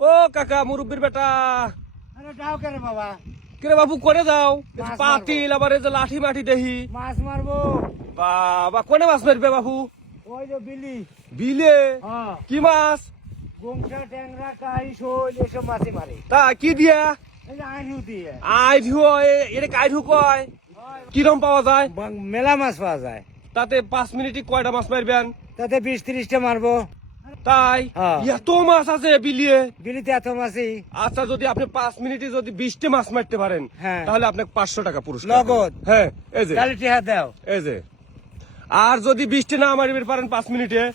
ও কাকা মুরব্বীর বেটা। আরে যাও কেন বাবা? কিরে বাবু করে যাও? পাতিল আবার এই যে লাঠি মাটি দেহি। মাছ মারবো। বাবা কোনে মাছ মারবে বাবু? ওই যে বিলি। বিলে? হ্যাঁ। কি মাছ? গংসা ট্যাংরা কাই শোল এসব মাছই মারে। তা কি দিয়া? যে দিয়ে। আই ঢু এটা কাই ঢু কয়? কিরম পাওয়া যায়? মেলা মাছ পাওয়া যায়। তাতে পাঁচ মিনিটে কয়টা মাছ মারবেন? তাতে বিশ ত্রিশটা মারবো। তাই? হ্যাঁ। এত মাছ আছে বিলিয়ে। বিলিতে এত মাছই। আচ্ছা যদি আপনি পাঁচ মিনিটে যদি বিশটা মাছ মারতে পারেন হ্যাঁ। তাহলে আপনাকে পাঁচশো টাকা পুরস্কার নগদ? হ্যাঁ এই যে। দাও। এই যে। আর যদি বিশটা না মারিবার পারেন পাঁচ মিনিটে।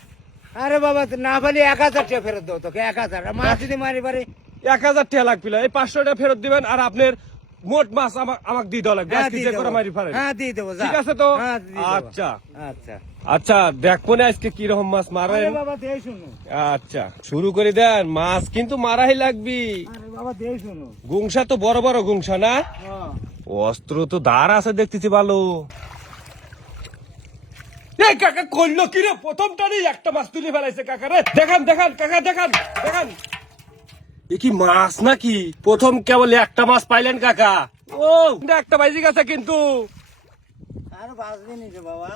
আরে বাবা না পারলে এক হাজার টাকা ফেরত দাও তোকে এক হাজার। মাছ যদি মারি পারে? এক হাজার টাকা লাগছিল এই পাঁচশো টাকা ফেরত দিবেন আর আপনার মোট মাছ আমা- আমাকে দিয়ে দেওয়া লাগবে। হ্যাঁ, আজকে যে করে মারি পারেন। হ্যাঁ দিয়ে দেবো যা। ঠিক আছে তো। আচ্ছা। আচ্ছা। আচ্ছা দেখব না আজকে কি রকম মাছ বাবা দেই শুনো। আচ্ছা শুরু করে দেন মাছ কিন্তু মারাই লাগবি। বাবা দেই শুনো। গুংসা তো বড় বড় গুংসা না? হ্যাঁ। অস্ত্র তো দাঁড় আছে দেখতেছি ভালো। কাকা করল কি রে? প্রথমটারই একটা মাছ তুলে ফেলাইছে কাকা রে। দেখান দেখান কাকা দেখান দেখান। এ কি মাছ নাকি? প্রথম কেবল একটা মাছ পাইলেন কাকা। ও। একটা বাইজি গেছে কিন্তু। আর বাঁচবি নি বাবা।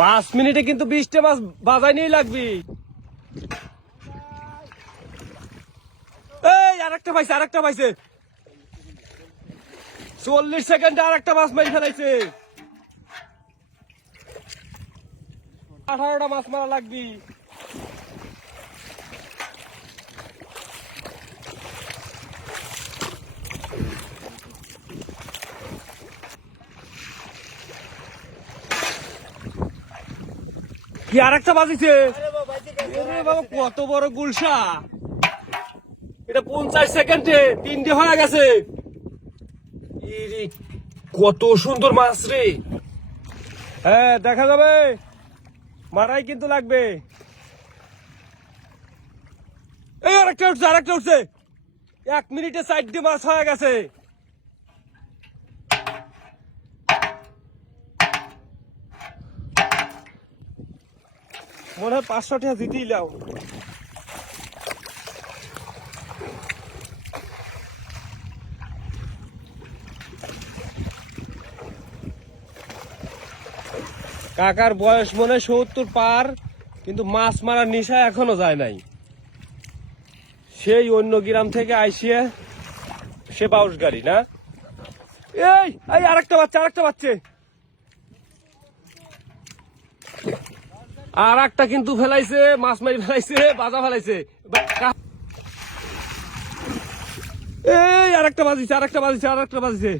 পাঁচ মিনিটে কিন্তু বিশটা মাছ বাজাই নিয়ে লাগবি। এই, আরেকটা পাইছে আরেকটা পাইছে। চল্লিশ সেকেন্ডে আরেকটা মাছ মারি ফেলাইছে। আঠারোটা মাছ মারা লাগবি। কি বাজিছে? গেছে। এরে বাবা, কত বড় গুলশা। এটা পঞ্চাশ সেকেন্ডে তিনটে হয়ে গেছে। কত সুন্দর মাছ রে। হ্যাঁ দেখা যাবে। মারাই কিন্তু লাগবে। এই আরেকটা উঠছে আরেকটা উঠছে। এক মিনিটে চারটে মাছ হয়ে গেছে। মনে হয় পাঁচশো টাকা জিতেই লাও। কাকার বয়স মনে সত্তর পার, কিন্তু মাছ মারার নেশা এখনও যায় নাই। সেই অন্য গ্রাম থেকে আইসিয়ে সে বাউস গাড়ি, না? এই এই আরেকটা বাচ্চা আরেকটা বাচ্চা। আর একটা কিন্তু ফেলাইছে মাছ মারি ফেলাইছে বাজা ফেলাইছে। এই আর একটা বাজিছে আর একটা বাজিছে আর একটা বাজিছে।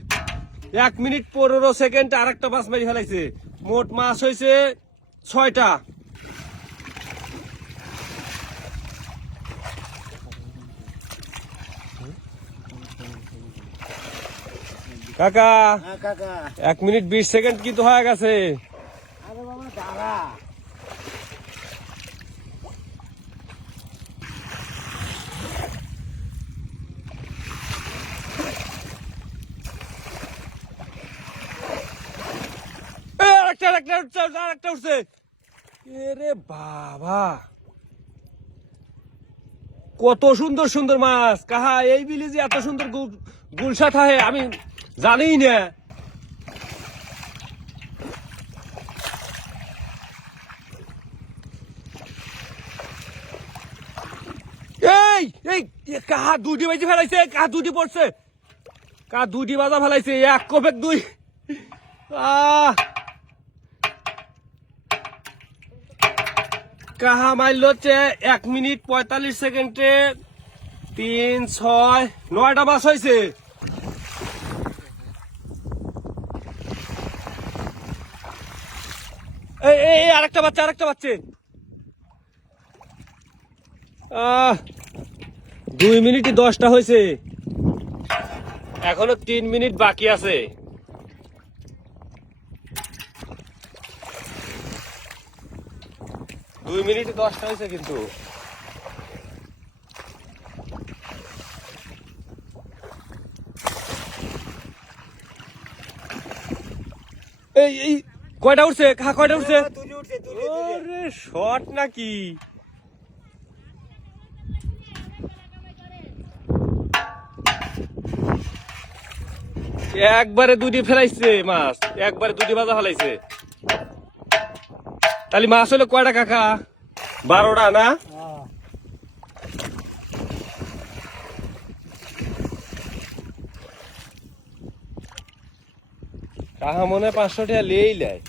এক মিনিট পনেরো সেকেন্ড আর একটা মাছ মারি ফেলাইছে। মোট মাছ হয়েছে ছয়টা। কাকা হ্যাঁ কাকা। এক মিনিট বিশ সেকেন্ড কিন্তু হয়ে গেছে। আরে বাবা দাঁড়া এ, আরেকটা আরেকটা উঠছে। এরে বাবা। কত সুন্দর সুন্দর মাছ। কাহা এই বিলে যে এত সুন্দর গুলশা থাকে আমি জানি না। এই এই কাহা দুটি বাজি ফেলাইছে কাহা দুটি পড়ছে। কাহা দুটি বাজা ফেলাইছে এক কোপেক দুই। আহ। কাহা মাইল হচ্ছে এক মিনিট পঁয়তাল্লিশ সেকেন্ডে তিন, ছয়, নয়টা মাস হয়েছে। এই আরেকটা বাচ্চা আরেকটা বাচ্চা। দুই মিনিটই দশটা হয়েছে। এখনও তিন মিনিট বাকি আছে। দুই মিনিট দশটা হয়েছে কিন্তু। এই এই কয়টা উঠছে? খা কয়টা উঠছে? ওরে শট নাকি? একবারে দুটি ফেলাইছে মাছ একবারে দুটি বাজা ফেলাইছে। তাহলে মাছ হলো কয়টা কাকা? বারোটা না? কাহা মনে পাঁচশো টাকা লিয়েই নেয়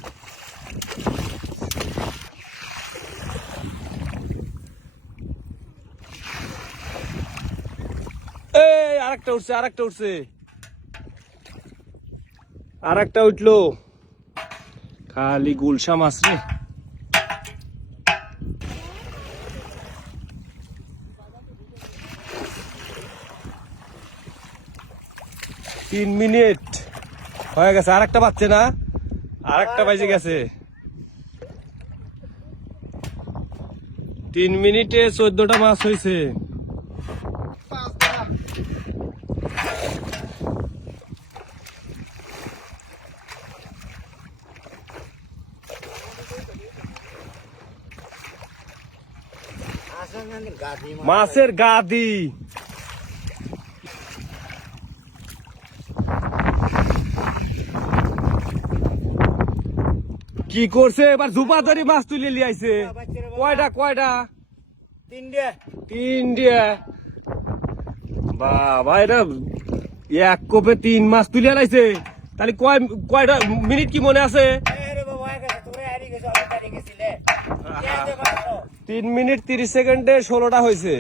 এই, আরেকটা উঠছে আরেকটা উঠছে। আরেকটা উঠল। খালি গুলশা মাছ রে। তিন মিনিট। হয়ে গেছে আরেকটা বাচ্চে না? আরেকটা বাজে গেছে। তিন মিনিটে চোদ্দটা মাছ হয়েছে। মাছের গাদি। কি করছে? এবার ঝুপা ধরি মাছ তুলে লিয়াইছে কয়টা কয়টা? তিনটে। তিন দিয়ে বাবা এটা এক কোপে তিন মাছ তুলে লাইছে তাহলে কয় কয়টা মিনিট কি মনে আছে? তিন মিনিট তিরিশ সেকেন্ডে ষোলোটা হয়েছে।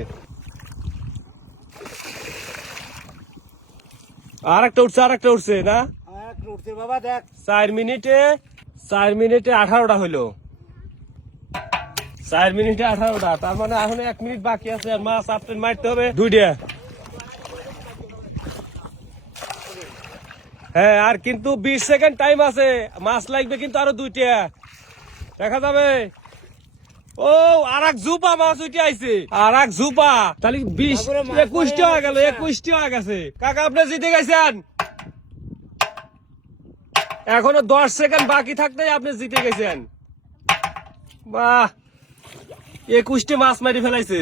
আর একটা উঠছে আর একটা উঠছে না চার মিনিটে চার মিনিটে আঠারোটা হইল। চার মিনিটে আঠারোটা তার মানে এখন এক মিনিট বাকি আছে আর মাছ আপটেন মারতে হবে। দুইটা। হ্যাঁ আর কিন্তু বিশ সেকেন্ড টাইম আছে মাছ লাগবে কিন্তু আরও দুইটা। দেখা যাবে। ও আর এক জুপা মাছ উঠে আইছে। আর এক জুপা তাহলে বিশ একুশটি হয়ে গেল। একুশটি হয়ে গেছে। কাকা আপনি জিতে গেছেন। এখনও দশ সেকেন্ড বাকি থাকতেই আপনি জিতে গেছেন। বাহ! একুশটি মাছ মারি ফেলাইছে।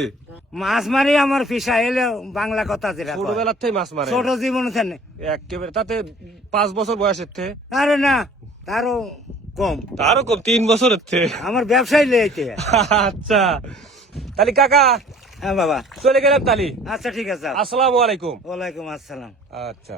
মাছ মারি আমার পেশা এলে বাংলা কথা যেটা ছোটবেলার থেকে মাছ মারে। ছোট জীবন থেকে একেবারে তাতে পাঁচ বছর বয়সের থেকে। আরে না তারও কম। তারও কম তিন বছরের থেকে। আমার ব্যবসায় লেইতে আচ্ছা। তাহলে কাকা হ্যাঁ বাবা। চলে গেলাম তালি আচ্ছা ঠিক আছে। আসসালামু আলাইকুম। ওয়ালাইকুম আসসালাম। আচ্ছা।